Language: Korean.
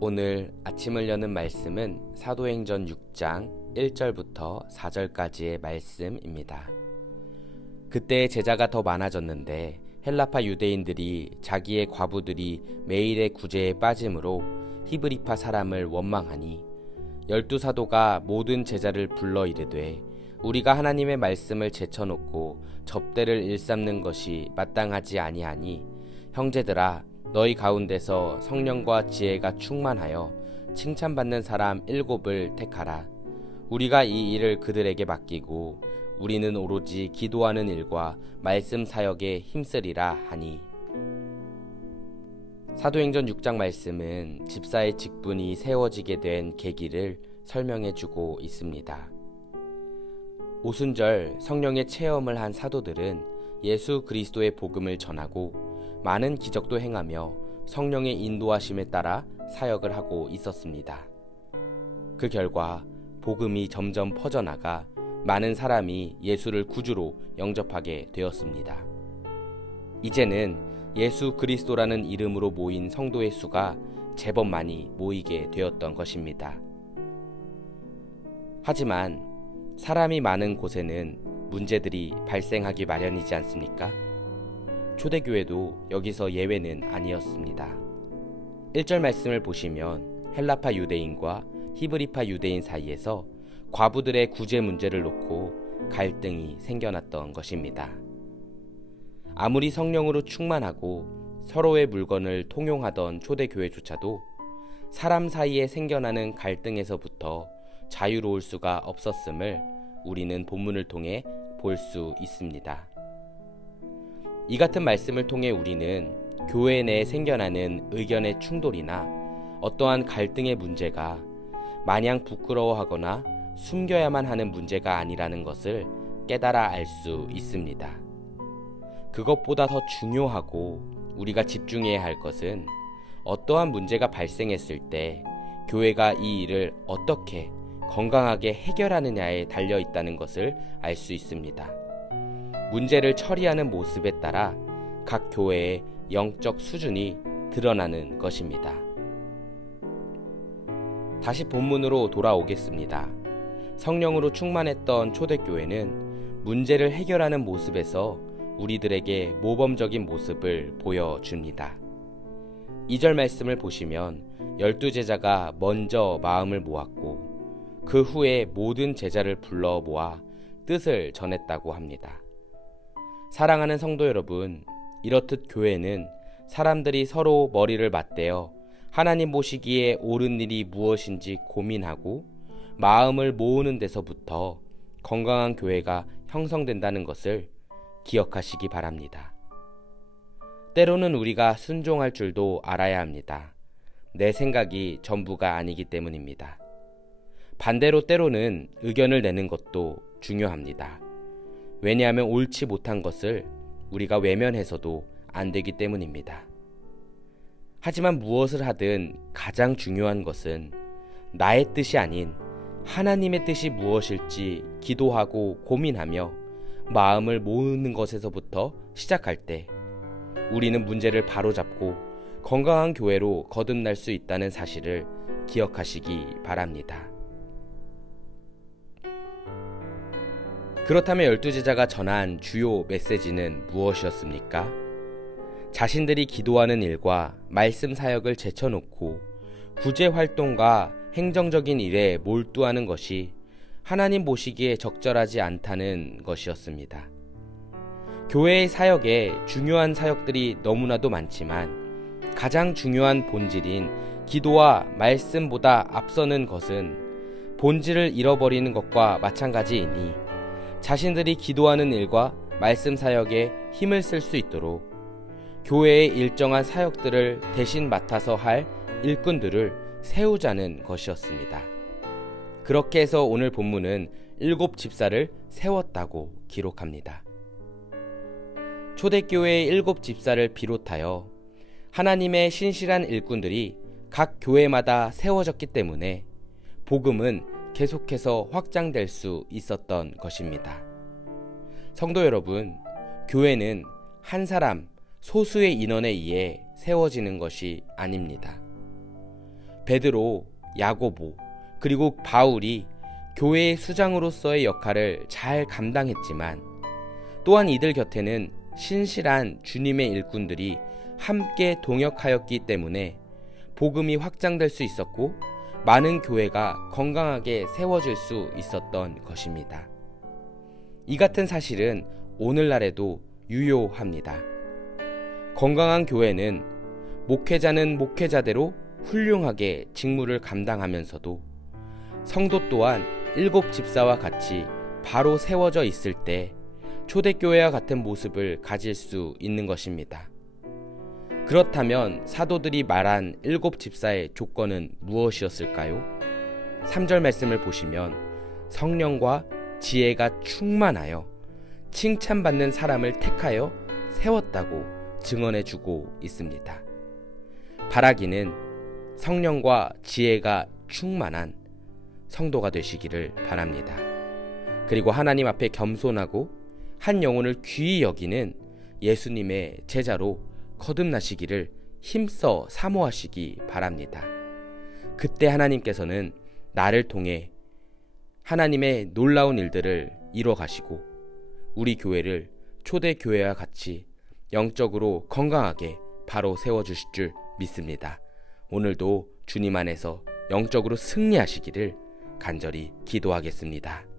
오늘 아침을 여는 말씀은 사도행전 6장 1절부터 4절까지의 말씀입니다. 그때 제자가 더 많아졌는데 헬라파 유대인들이 자기의 과부들이 매일의 구제에 빠짐으로 히브리파 사람을 원망하니 12사도가 모든 제자를 불러 이르되 우리가 하나님의 말씀을 제쳐놓고 접대를 일삼는 것이 마땅하지 아니하니 형제들아 너희 가운데서 성령과 지혜가 충만하여 칭찬받는 사람 7을 택하라. 우리가 이 일을 그들에게 맡기고 우리는 오로지 기도하는 일과 말씀 사역에 힘쓰리라 하니. 사도행전 6장 말씀은 집사의 직분이 세워지게 된 계기를 설명해 주고 있습니다. 오순절 성령의 체험을 한 사도들은 예수 그리스도의 복음을 전하고 많은 기적도 행하며 성령의 인도하심에 따라 사역을 하고 있었습니다. 그 결과 복음이 점점 퍼져나가 많은 사람이 예수를 구주로 영접하게 되었습니다. 이제는 예수 그리스도라는 이름으로 모인 성도의 수가 제법 많이 모이게 되었던 것입니다. 하지만 사람이 많은 곳에는 문제들이 발생하기 마련이지 않습니까? 초대교회도 여기서 예외는 아니었습니다. 1절 말씀을 보시면 헬라파 유대인과 히브리파 유대인 사이에서 과부들의 구제 문제를 놓고 갈등이 생겨났던 것입니다. 아무리 성령으로 충만하고 서로의 물건을 통용하던 초대교회조차도 사람 사이에 생겨나는 갈등에서부터 자유로울 수가 없었음을 우리는 본문을 통해 볼 수 있습니다. 이 같은 말씀을 통해 우리는 교회 내에 생겨나는 의견의 충돌이나 어떠한 갈등의 문제가 마냥 부끄러워하거나 숨겨야만 하는 문제가 아니라는 것을 깨달아 알 수 있습니다. 그것보다 더 중요하고 우리가 집중해야 할 것은 어떠한 문제가 발생했을 때 교회가 이 일을 어떻게 건강하게 해결하느냐에 달려 있다는 것을 알 수 있습니다. 문제를 처리하는 모습에 따라 각 교회의 영적 수준이 드러나는 것입니다. 다시 본문으로 돌아오겠습니다. 성령으로 충만했던 초대교회는 문제를 해결하는 모습에서 우리들에게 모범적인 모습을 보여줍니다. 2절 말씀을 보시면 12제자가 먼저 마음을 모았고 그 후에 모든 제자를 불러 모아 뜻을 전했다고 합니다. 사랑하는 성도 여러분, 이렇듯 교회는 사람들이 서로 머리를 맞대어 하나님 보시기에 옳은 일이 무엇인지 고민하고 마음을 모으는 데서부터 건강한 교회가 형성된다는 것을 기억하시기 바랍니다. 때로는 우리가 순종할 줄도 알아야 합니다. 내 생각이 전부가 아니기 때문입니다. 반대로 때로는 의견을 내는 것도 중요합니다. 왜냐하면 옳지 못한 것을 우리가 외면해서도 안 되기 때문입니다. 하지만 무엇을 하든 가장 중요한 것은 나의 뜻이 아닌 하나님의 뜻이 무엇일지 기도하고 고민하며 마음을 모으는 것에서부터 시작할 때 우리는 문제를 바로잡고 건강한 교회로 거듭날 수 있다는 사실을 기억하시기 바랍니다. 그렇다면 12제자가 전한 주요 메시지는 무엇이었습니까? 자신들이 기도하는 일과 말씀 사역을 제쳐놓고 구제 활동과 행정적인 일에 몰두하는 것이 하나님 보시기에 적절하지 않다는 것이었습니다. 교회의 사역에 중요한 사역들이 너무나도 많지만 가장 중요한 본질인 기도와 말씀보다 앞서는 것은 본질을 잃어버리는 것과 마찬가지이니 자신들이 기도하는 일과 말씀 사역에 힘을 쓸 수 있도록 교회의 일정한 사역들을 대신 맡아서 할 일꾼들을 세우자는 것이었습니다. 그렇게 해서 오늘 본문은 7 집사를 세웠다고 기록합니다. 초대교회의 7 집사를 비롯하여 하나님의 신실한 일꾼들이 각 교회마다 세워졌기 때문에 복음은 계속해서 확장될 수 있었던 것입니다. 성도 여러분, 교회는 한 사람, 소수의 인원에 의해 세워지는 것이 아닙니다. 베드로, 야고보, 그리고 바울이 교회의 수장으로서의 역할을 잘 감당했지만 또한 이들 곁에는 신실한 주님의 일꾼들이 함께 동역하였기 때문에 복음이 확장될 수 있었고 많은 교회가 건강하게 세워질 수 있었던 것입니다. 이 같은 사실은 오늘날에도 유효합니다. 건강한 교회는 목회자는 목회자대로 훌륭하게 직무를 감당하면서도 성도 또한 7 집사와 같이 바로 세워져 있을 때 초대교회와 같은 모습을 가질 수 있는 것입니다. 그렇다면 사도들이 말한 7 집사의 조건은 무엇이었을까요? 3절 말씀을 보시면 성령과 지혜가 충만하여 칭찬받는 사람을 택하여 세웠다고 증언해주고 있습니다. 바라기는 성령과 지혜가 충만한 성도가 되시기를 바랍니다. 그리고 하나님 앞에 겸손하고 한 영혼을 귀히 여기는 예수님의 제자로 거듭나시기를 힘써 사모하시기 바랍니다. 그때 하나님께서는 나를 통해 하나님의 놀라운 일들을 이뤄 가시고 우리 교회를 초대교회와 같이 영적으로 건강하게 바로 세워주실 줄 믿습니다. 오늘도 주님 안에서 영적으로 승리하시기를 간절히 기도하겠습니다.